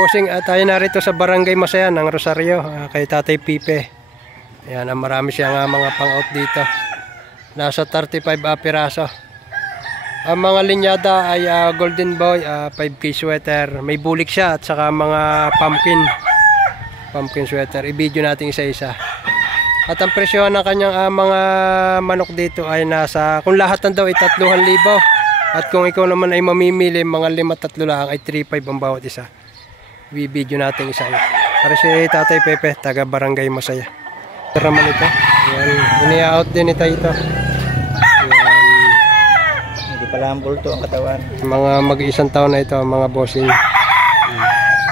bossing, tayo narito sa Barangay Masaya ng Rosario, kay Tatay Pipe. Ayan, marami siyang mga pang-out dito. Nasa 35 piraso. Ang mga linyada ay Golden Boy, 5K sweater. May bulik siya at saka mga pumpkin sweater. I-video natin isa-isa. At ang presyo ng kanyang mga manok dito ay nasa, kung lahat ng daw ay 3,000. At kung ikaw naman ay mamimili, mga 5-3 lang ay 3,500 ang bawat isa. I-video natin isa-isa. Para si Tatay Pepe, taga Barangay Masaya. Ito naman ito. Ini-out din ito. Hindi pala ang bulto ang katawan. Mga mag-iisang taon na ito, mga bossing.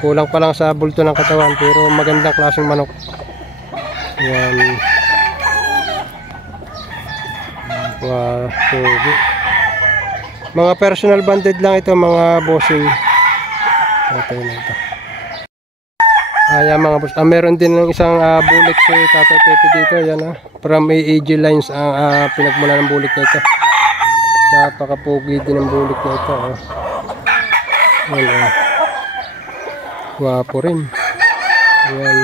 Kulang pa lang sa bulto ng katawan, pero magandang klaseng manok. Yan. Wow, sugi. Mga personal banded lang ito, mga bossing. Ito na ito. Ayan mga boss. Meron din ng isang bulik si Tatay Pepe dito. Yan from AEG Lines ang pinagmula ng bulik na ito. Napakapugi din ng bulik na ito. Ayan. Wapo rin. Ayan.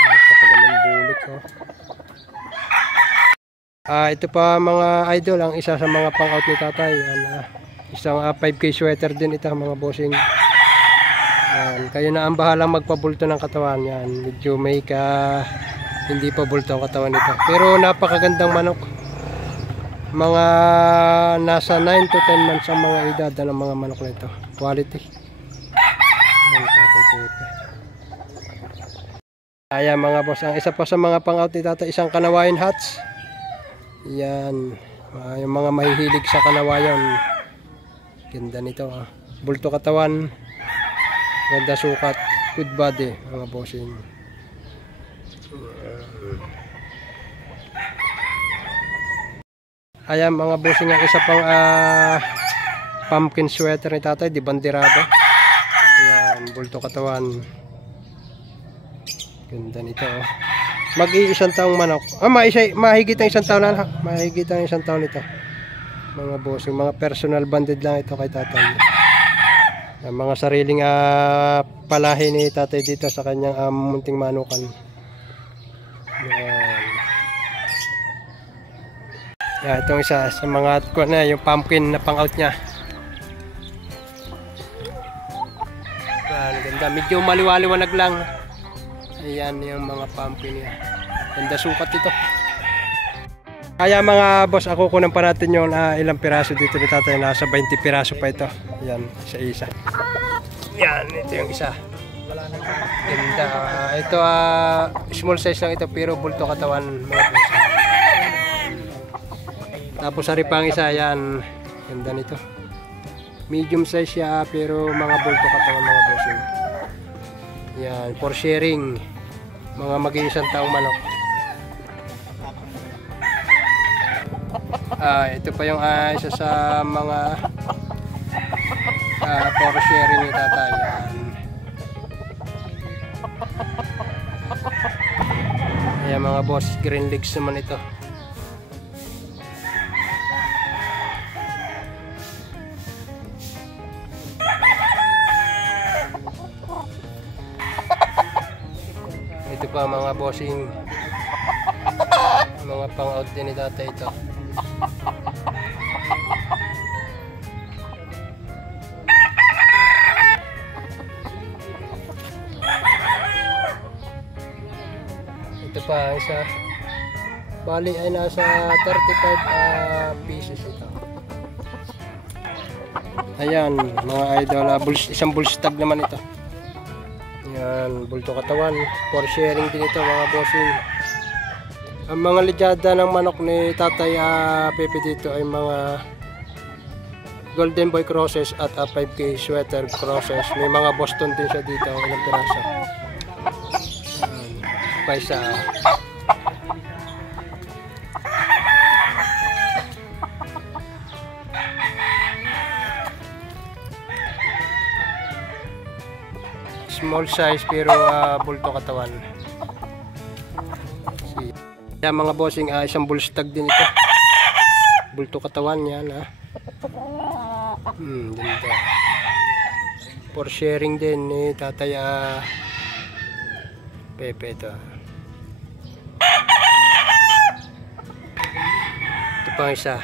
Napakagandang bulik. Ito pa mga idol, ang isa sa mga pang-out ni Tatay. Isang 5K sweater din ito mga bossing. Kayo na ang bahalang magpabulto ng katawan. Yan, medyo may hindi pa bulto ang katawan nito. Pero napakagandang manok. Mga nasa 9 to 10 months ang mga edad ng mga manok na ito. Quality. Ayan mga boss, ang isa pa sa mga pang-out ni Tatay, isang Kanawayan Hats. Yan, yung mga mahihilig sa Kanawayan. Ganda nito. Bulto katawan, ganda sukat, good body mga bossing. Ayan mga bossing, ang isa pang pumpkin sweater ni Tatay, di bandirado. Ayan, bulto katawan, ganda nito. Mag-iisang taong manok. Mahigit ang isang taon na. Mahigit ang isang taon nito. Mga bossing, mga personal banded lang ito kay Tatay. Mga sariling palahi ni Tatay dito sa kanyang munting manukan. Yan, itong isa sa mga yung pumpkin na pang-out niya. Yan, ganda. Medyo maliwaliwanag lang. Ayan yung mga pumpkin niya. Ganda sukat ito. Kaya mga boss, ako kunan pa natin yung ilang piraso dito ni Tatay. Nasa 20 piraso pa ito. Ayan, isa-isa. Yan, ito yung isa. Ganda. Ito small size lang ito pero bulto katawan mga boss. Tapos hari pang isa, yan. Ganda nito. Medium size siya pero mga bulto katawan mga boss. Yan, for sharing. Mga mag-iisang taong manok. Ito pa yung isa sa mga for sharing ni Tatay. Ayan mga boss, green legs naman ito. Ito pa mga bossing, mga pang-out din ni Tatay ito. Ito pa isa, bali ay nasa 35 pieces ito. Ayan mga idol, isang bullstag naman ito. Yan, bulto katawan, for sharing din ito mga bossing. Ang mga lidyada ng manok ni Tatay Pepe dito ay mga Golden Boy crosses at 5K sweater crosses. May mga Boston din siya dito, ilang piraso. Paisa. Small size pero bulto katawan. Yan mga bossing, isang bullstag din ito. Bulto katawan yan Ganda. For sharing din ni Tatay Pepe ito. Ito pang isa.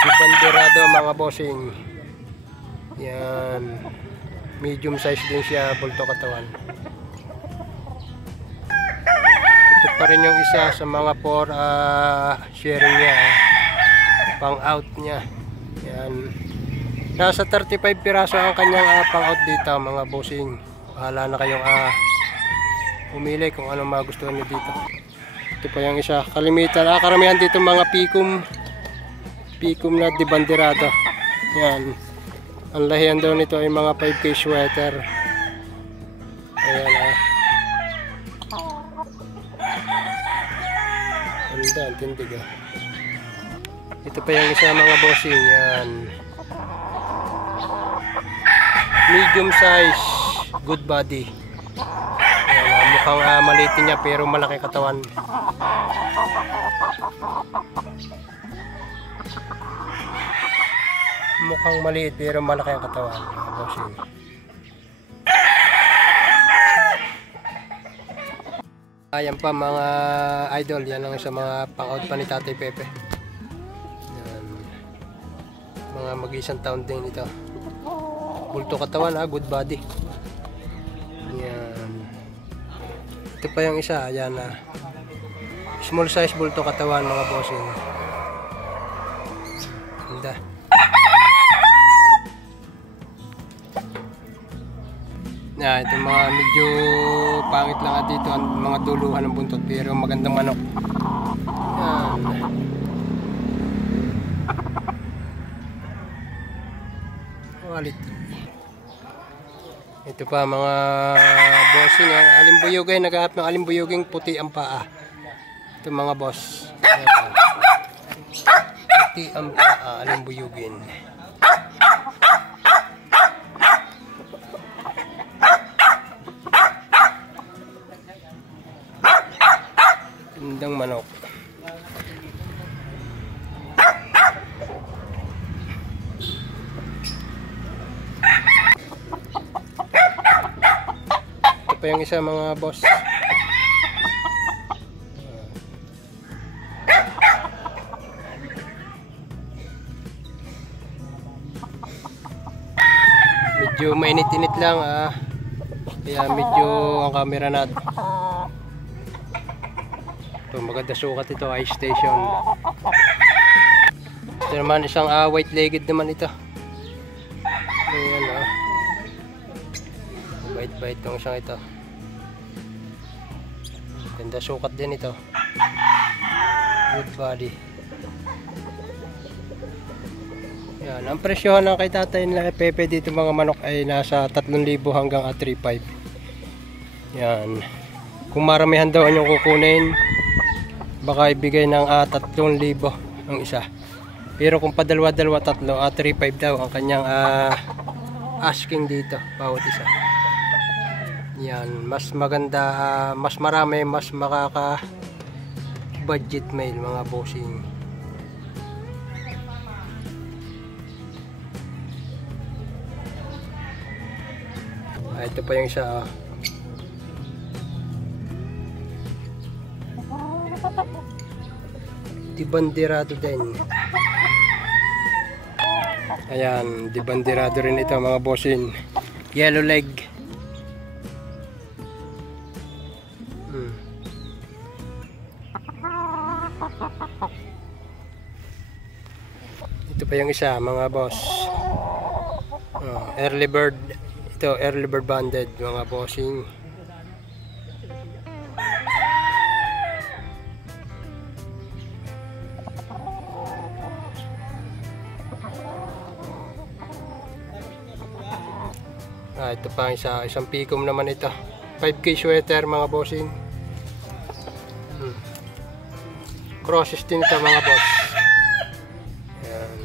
Banderado mga bossing. Yan. Medium size din siya, bulto katawan. Ito pa rin yung isa sa mga for sharing niya. Pang out niya. Yan. Nasa 35 piraso ang kanyang pang out dito mga bossing. Bahala na kayong pumili kung anong magustuhan niyo dito. Ito pa yung isa. Kalimitan. Karamihan dito mga pikum na dibanderado. Yan. Ang lahian daw nito ay mga 5K sweater. Ayan Ang tindig Ito pa yung isa mga bossing. Yan. Medium size, good body. Ayan, mukhang maliit niya pero malaki katawan. Mukhang maliit pero malaki ang katawan. Bossing. Ayan pa mga idol, yan ang sa mga pang-out pa ni Tatay Pepe. Yan. Mga mag-isang taon din ito. Bulto katawan good body. Yan. Ito pa yung isa, ayan small size bulto katawan mga bossing. Ganda. Ito mga medyo pangit lang dito ang mga duluhan ng buntot pero magandang manok. Yan. Quality. Ito pa mga bossing alimbuyugay, naghahanap ng alimbuyuging puti ang paa. Ito mga boss. Yan. Puti ang paa, alimbuyugin. Gandang manok. Ito pa yung isa mga boss. Medyo mainit-init lang kaya medyo ang camera natin. Maganda sukat ito, ice station. Ito naman isang white legged naman ito. Ayan bait itong isang ito. Ganda sukat din ito. Good body. Yan, ang presyohan ng kay Tatay Pepe dito mga manok ay nasa 3,000 hanggang 3,500. Yan. Kung maramihan daw ang yung kukunin, baka ibigay ng 3,000 ang isa. Pero kung padalwa-dalwa, 3,500 daw ang kanyang asking dito bawat isa. Yan, mas maganda, mas marami, mas makaka budget mail mga bossing. Ito pa yung isa dibanderado din. Ayan, dibanderado rin ito mga bossing. Yellow leg. Ito pa yung isa mga boss. Early bird. Ito early bird banded mga bossing. Ito pa isang pikom naman ito. 5K sweater mga bossing. Crosses din ito mga boss. Ayan.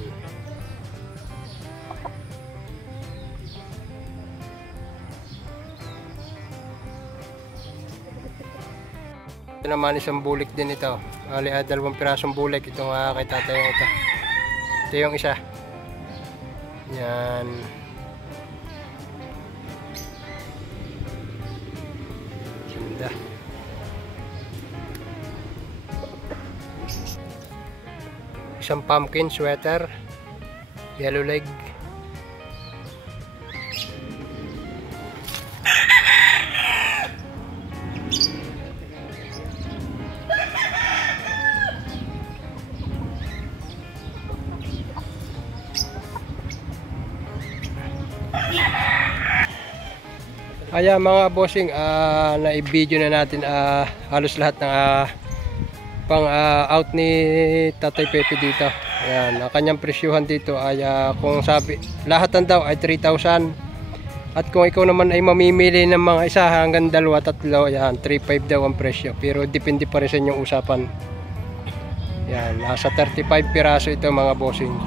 Ito naman isang bulik din ito. Dalawang pirasong bulik itong kay Tatay ito. Ito yung isa. Yan. Ganda. Isang pumpkin sweater, yellow leg. Ayan mga bossing, na-video na natin halos lahat ng pang out ni Tatay Pepe dito. Ayan, ang kanyang presyuhan dito ay kung sabi lahat ng daw ay 3,000. At kung ikaw naman ay mamimili ng mga isa hanggang 2, 3, ayan, 3,500 daw ang presyo. Pero depende pa rin sa inyong usapan. Ayan, nasa 35 piraso ito mga bossing.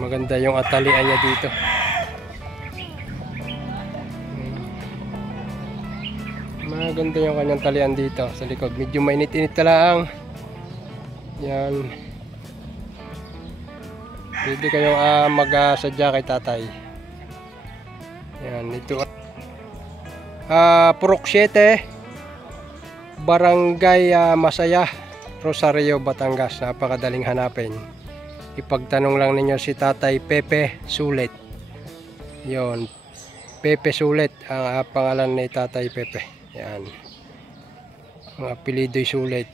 Maganda yung atalian niya dito. Maganda yung kanyang talian dito sa likod. Medyo mainit-init na lang. Yan. Pwede kayong mag-sadya kay tatay. Yan, ito. Purok 7, Barangay Masaya, Rosario, Batangas. Napakadaling hanapin. Ipagtanong lang ninyo si Tatay Pepe Sulit. Yon, Pepe Sulit ang pangalan ni Tatay Pepe. Yan, ang apelido'y Sulit.